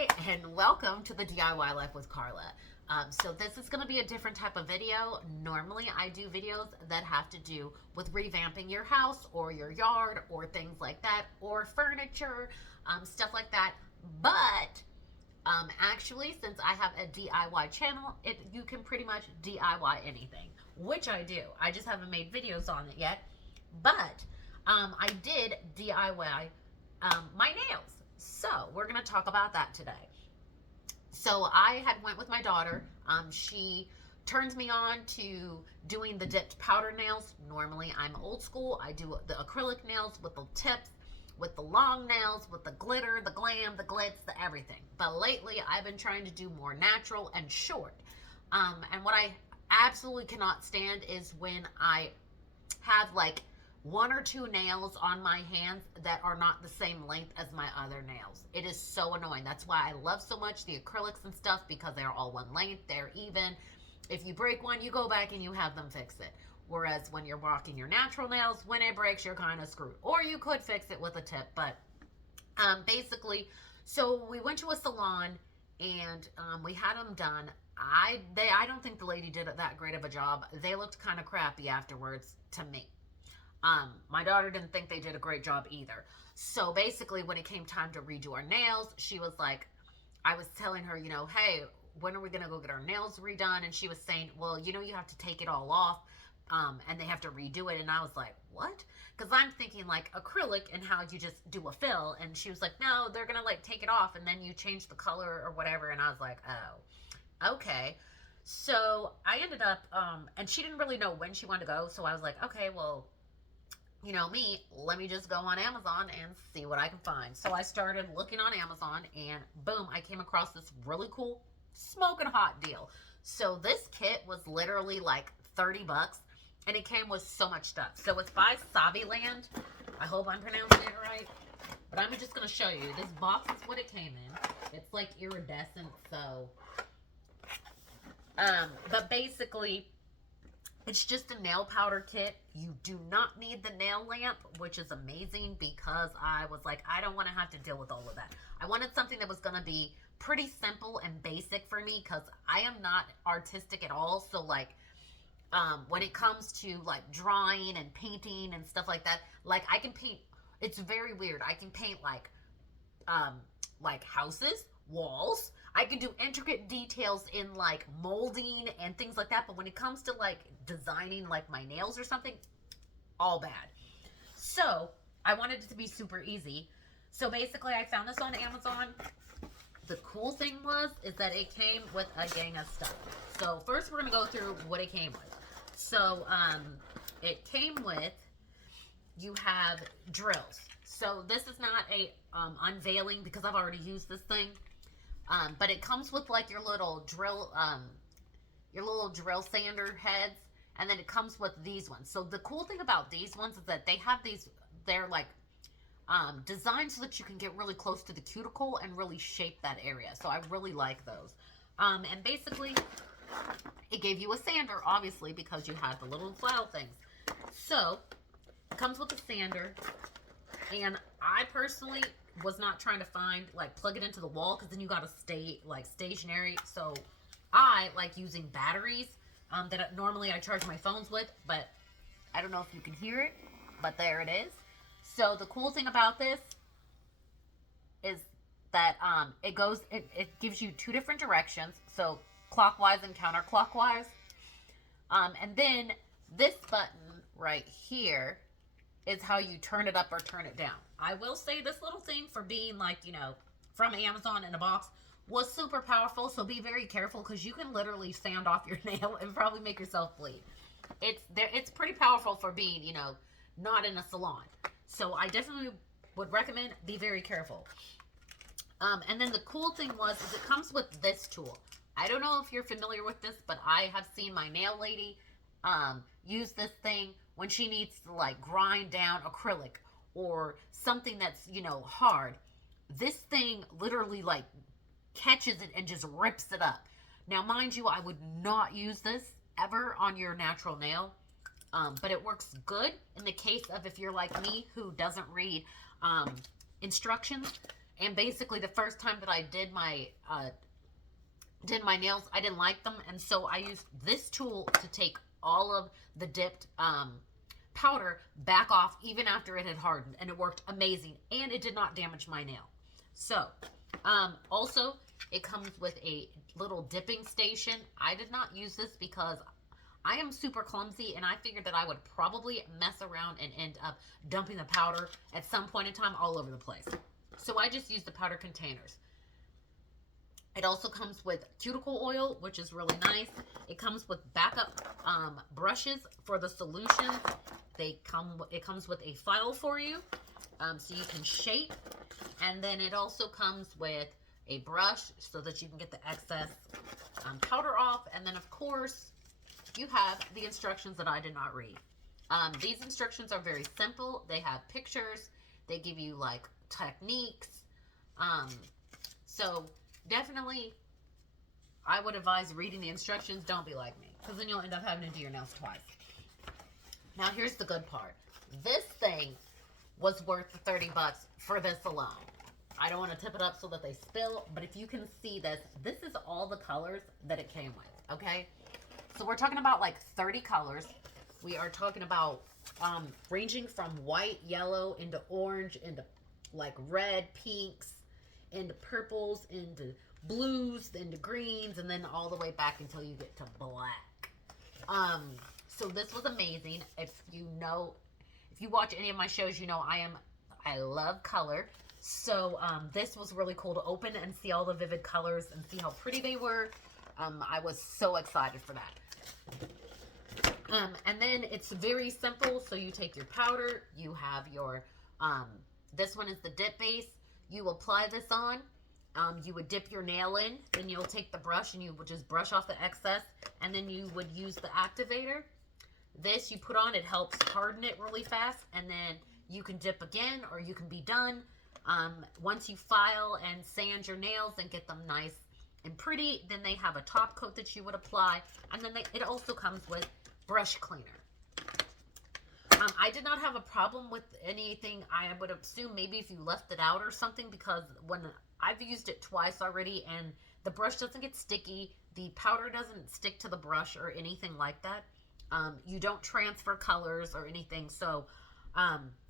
Hi, and welcome to the DIY Life with Carla. So this is going to be a different type of video. Normally I do videos that have to do with revamping your house or your yard or things like that, or furniture, stuff like that. But actually, since I have a DIY channel, you can pretty much DIY anything, which I do. I just haven't made videos on it yet. But I did DIY my nails. So we're going to talk about that today. So I had went with my daughter. She turns me on to doing the dipped powder nails. Normally I'm old school. I do the acrylic nails with the tips, with the long nails, with the glitter, the glam, the glitz, the everything. But lately I've been trying to do more natural and short. And what I absolutely cannot stand is when I have like one or two nails on my hands that are not the same length as my other nails. It is so annoying. That's why I love so much the acrylics and stuff, because they're all one length. They're even. If you break one, you go back and you have them fix it. Whereas when you're rocking your natural nails, when it breaks, you're kind of screwed. Or you could fix it with a tip. But basically, so we went to a salon and we had them done. I don't think the lady did that great of a job. They looked kind of crappy afterwards to me. My daughter didn't think they did a great job either. So basically, when it came time to redo our nails, she was like, I was telling her, hey, when are we going to go get our nails redone? And she was saying, well, you have to take it all off, and they have to redo it. And I was like, what? Because I'm thinking like acrylic and how you just do a fill. And she was like, no, they're going to like take it off and then you change the color or whatever. And I was like, oh, okay. So I ended up, and she didn't really know when she wanted to go. So I was like, okay, well, let me just go on Amazon and see what I can find. So I started looking on Amazon and boom, I came across this really cool smoking hot deal. So this kit was literally like 30 bucks and it came with so much stuff. So it's by Saviland. I hope I'm pronouncing it right. But I'm just going to show you. This box is what it came in. It's like iridescent, so but basically it's just a nail powder kit. You do not need the nail lamp, which is amazing because I was like, I don't want to have to deal with all of that. I wanted something that was going to be pretty simple and basic for me because I am not artistic at all. So like, when it comes to like drawing and painting and stuff like that, like I can paint, it's very weird. I can paint like houses, walls. I can do intricate details in like molding and things like that. But when it comes to like designing like my nails or something, all bad. So I wanted it to be super easy. So basically I found this on Amazon. The cool thing is that it came with a gang of stuff. So first we're going to go through what it came with. So it came with, you have drills. So this is not a unveiling because I've already used this thing. But it comes with like your little drill sander heads, and then it comes with these ones. So the cool thing about these ones is that they have they're like designed so that you can get really close to the cuticle and really shape that area. So I really like those. And basically, it gave you a sander, obviously, because you have the little file things. So it comes with a sander, and I personally was not trying to plug it into the wall because then you got to stay like stationary. So I like using batteries that normally I charge my phones with, but I don't know if you can hear it, but there it is. So the cool thing about this is that it gives you two different directions, so clockwise and counterclockwise. And then this button right here is how you turn it up or turn it down. I will say this little thing, for being like, from Amazon in a box, was super powerful. So be very careful because you can literally sand off your nail and probably make yourself bleed. It's pretty powerful for being, not in a salon. So I definitely would recommend be very careful. And then the cool thing is it comes with this tool. I don't know if you're familiar with this, but I have seen my nail lady use this thing when she needs to like grind down acrylic or something that's, hard. This thing literally like catches it and just rips it up. Now, mind you, I would not use this ever on your natural nail, but it works good in the case of if you're like me who doesn't read instructions And basically the first time that I did my nails, I didn't like them, and so I used this tool to take all of the dipped powder back off even after it had hardened, and it worked amazing, and it did not damage my nail. So also it comes with a little dipping station. I did not use this because I am super clumsy, and I figured that I would probably mess around and end up dumping the powder at some point in time all over the place. So I just used the powder containers. It also comes with cuticle oil, which is really nice. It comes with backup brushes for the solution. It comes with a file for you, so you can shape. And then it also comes with a brush so that you can get the excess powder off. And then, of course, you have the instructions that I did not read. These instructions are very simple. They have pictures. They give you, like, techniques. So definitely, I would advise reading the instructions. Don't be like me, because then you'll end up having to do your nails twice. Now, here's the good part. This thing was worth the 30 bucks for this alone. I don't want to tip it up so that they spill, but if you can see this, this is all the colors that it came with, okay? So we're talking about like 30 colors. We are talking about ranging from white, yellow, into orange, into like red, pinks, into purples, into blues, into greens, and then all the way back until you get to black. So this was amazing. If you watch any of my shows, you know I love color. So this was really cool to open and see all the vivid colors and see how pretty they were. I was so excited for that. And then it's very simple. So you take your powder, you have your, this one is the dip base. You apply this on. You would dip your nail in, then you'll take the brush and you would just brush off the excess, and then you would use the activator. This you put on, it helps harden it really fast, and then you can dip again or you can be done. Once you file and sand your nails and get them nice and pretty, then they have a top coat that you would apply, and then it also comes with brush cleaner. I did not have a problem with anything. I would assume maybe if you left it out or something, because when I've used it twice already and the brush doesn't get sticky, the powder doesn't stick to the brush or anything like that. You don't transfer colors or anything, so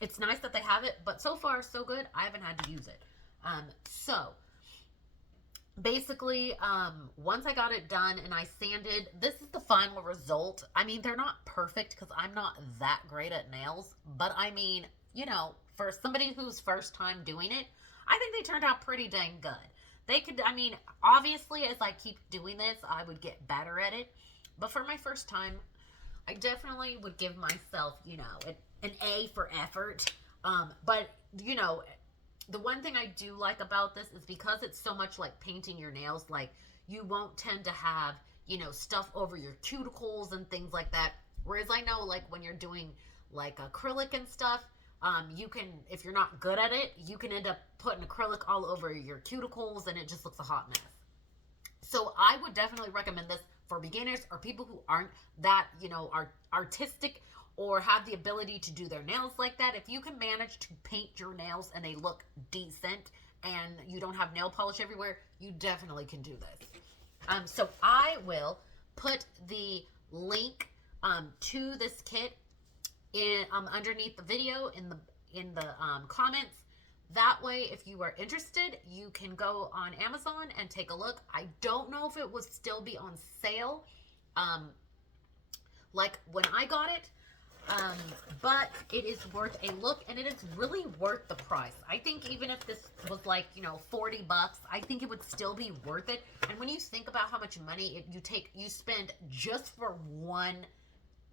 it's nice that they have it, but so far so good. I haven't had to use it. So basically, once I got it done and I sanded, this is the final result. I mean, they're not perfect because I'm not that great at nails, but I mean, you know, for somebody who's first time doing it, I think they turned out pretty dang good. They could, I mean, obviously as I keep doing this, I would get better at it, but for my first time, I definitely would give myself, you know, an A for effort. But, you know, the one thing I do like about this is because it's so much like painting your nails, like you won't tend to have, you know, stuff over your cuticles and things like that. Whereas I know like when you're doing like acrylic and stuff, you can, if you're not good at it, you can end up putting acrylic all over your cuticles and it just looks a hot mess. So I would definitely recommend this for beginners or people who aren't that, you know, are artistic or have the ability to do their nails like that. If you can manage to paint your nails and they look decent and you don't have nail polish everywhere, you definitely can do this. So I will put the link to this kit in underneath the video in the comments. That way, if you are interested, you can go on Amazon and take a look. I don't know if it would still be on sale like when I got it, but it is worth a look, and it is really worth the price. I think even if this was like, you know, 40 bucks, I think it would still be worth it. And when you think about how much money you spend just for one,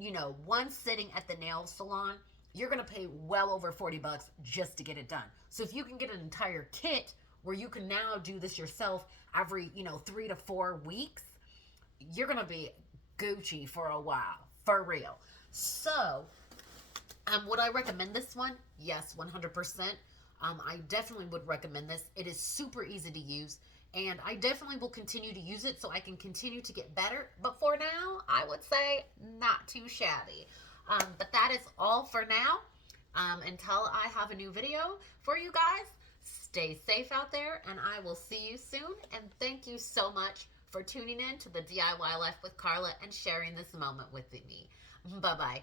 you know, one sitting at the nail salon, you're going to pay well over 40 bucks just to get it done. So if you can get an entire kit where you can now do this yourself every, you know, 3 to 4 weeks, you're going to be Gucci for a while, for real. So, would I recommend this one? Yes, 100%. I definitely would recommend this. It is super easy to use, and I definitely will continue to use it so I can continue to get better. But for now, I would say not too shabby. But that is all for now. Until I have a new video for you guys. Stay safe out there, and I will see you soon. And thank you so much for tuning in to the DIY Life with Carla and sharing this moment with me. Bye bye.